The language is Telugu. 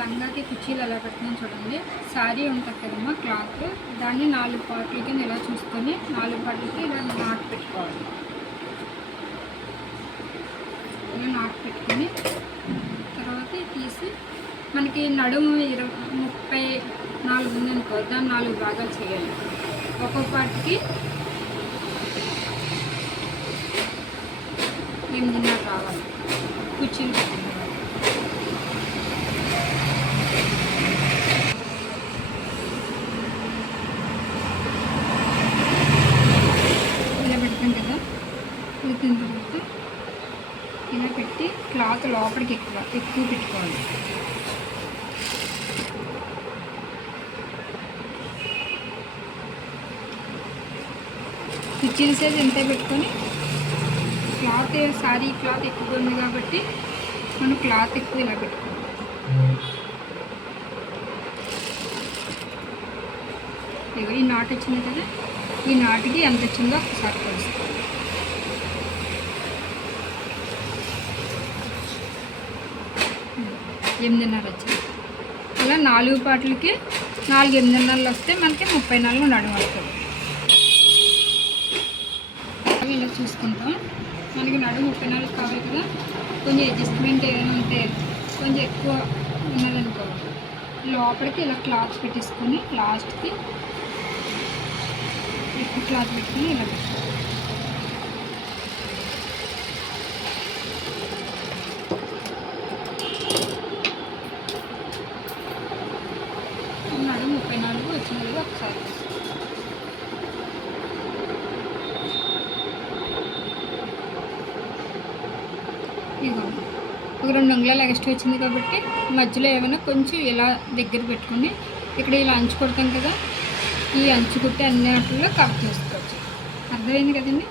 లంగాకి కుర్చీలు ఎలా పెట్టినా చూడండి. శారీ ఉంటుంది కదమ్మా క్లాత్, దాన్ని 4 పార్ట్ల కింద ఇలా చూసుకొని 4 పార్ట్లకి ఇలా నాటు పెట్టుకోవాలి. ఇలా నాటు పెట్టుకొని తర్వాత తీసి మనకి నడుము 34 ఉందనుకో, దాన్ని 4 భాగాలు చేయాలి. ఒక్కొక్క పార్ట్కి 8.5 రావాలి కుర్చీలు పెట్టిన ఇలా పెడతాం కదా. పెట్టిన తర్వాత ఇలా పెట్టి క్లాత్ లోపలికి ఎక్కువ పెట్టుకోవాలి. కుర్చీల సైజ్ ఇంతే పెట్టుకొని క్లాత్ శారీ క్లాత్ ఎక్కువ ఉంది కాబట్టి మనం క్లాత్ ఎక్కువ ఇలా పెట్టుకోవాలి. ఇగో ఈ నాటు వచ్చింది కదా, ఈ నాటుకి ఎంత వచ్చిందో ఒకసారి కొలుసుకోవాలి. ఎనిమిదిన్నర వచ్చింది. అలా 4 పార్ట్లకి 4 8.5 వస్తే మనకి 34 నడుము వస్తుంది. ఇలా చూసుకుంటాం. మనకి నడుము 34 కావాలి కదా, కొంచెం అడ్జస్ట్మెంట్ ఏదైనా ఉంటే కొంచెం ఎక్కువ ఉన్నదనుకో లోపలికి ఇలా క్లాత్ పెట్టేసుకొని లాస్ట్కి ఎక్కువ క్లాత్ పెట్టుకొని ఇలా పెట్టుకోవాలి. నడుము 34 వచ్చినది ఒకసారి ఇదిగో ఒక 2 అంగుళాలు ఎక్స్ట్రా వచ్చింది కాబట్టి మధ్యలో ఏమైనా కొంచెం ఇలా దగ్గర పెట్టుకుని ఇక్కడ ఇలా అంచు కొడతాం కదా, ఈ అంచు కుట్టి అన్ని వాటిల్లో కవర్ చేసుకోవచ్చు. అర్థమైంది కదండి.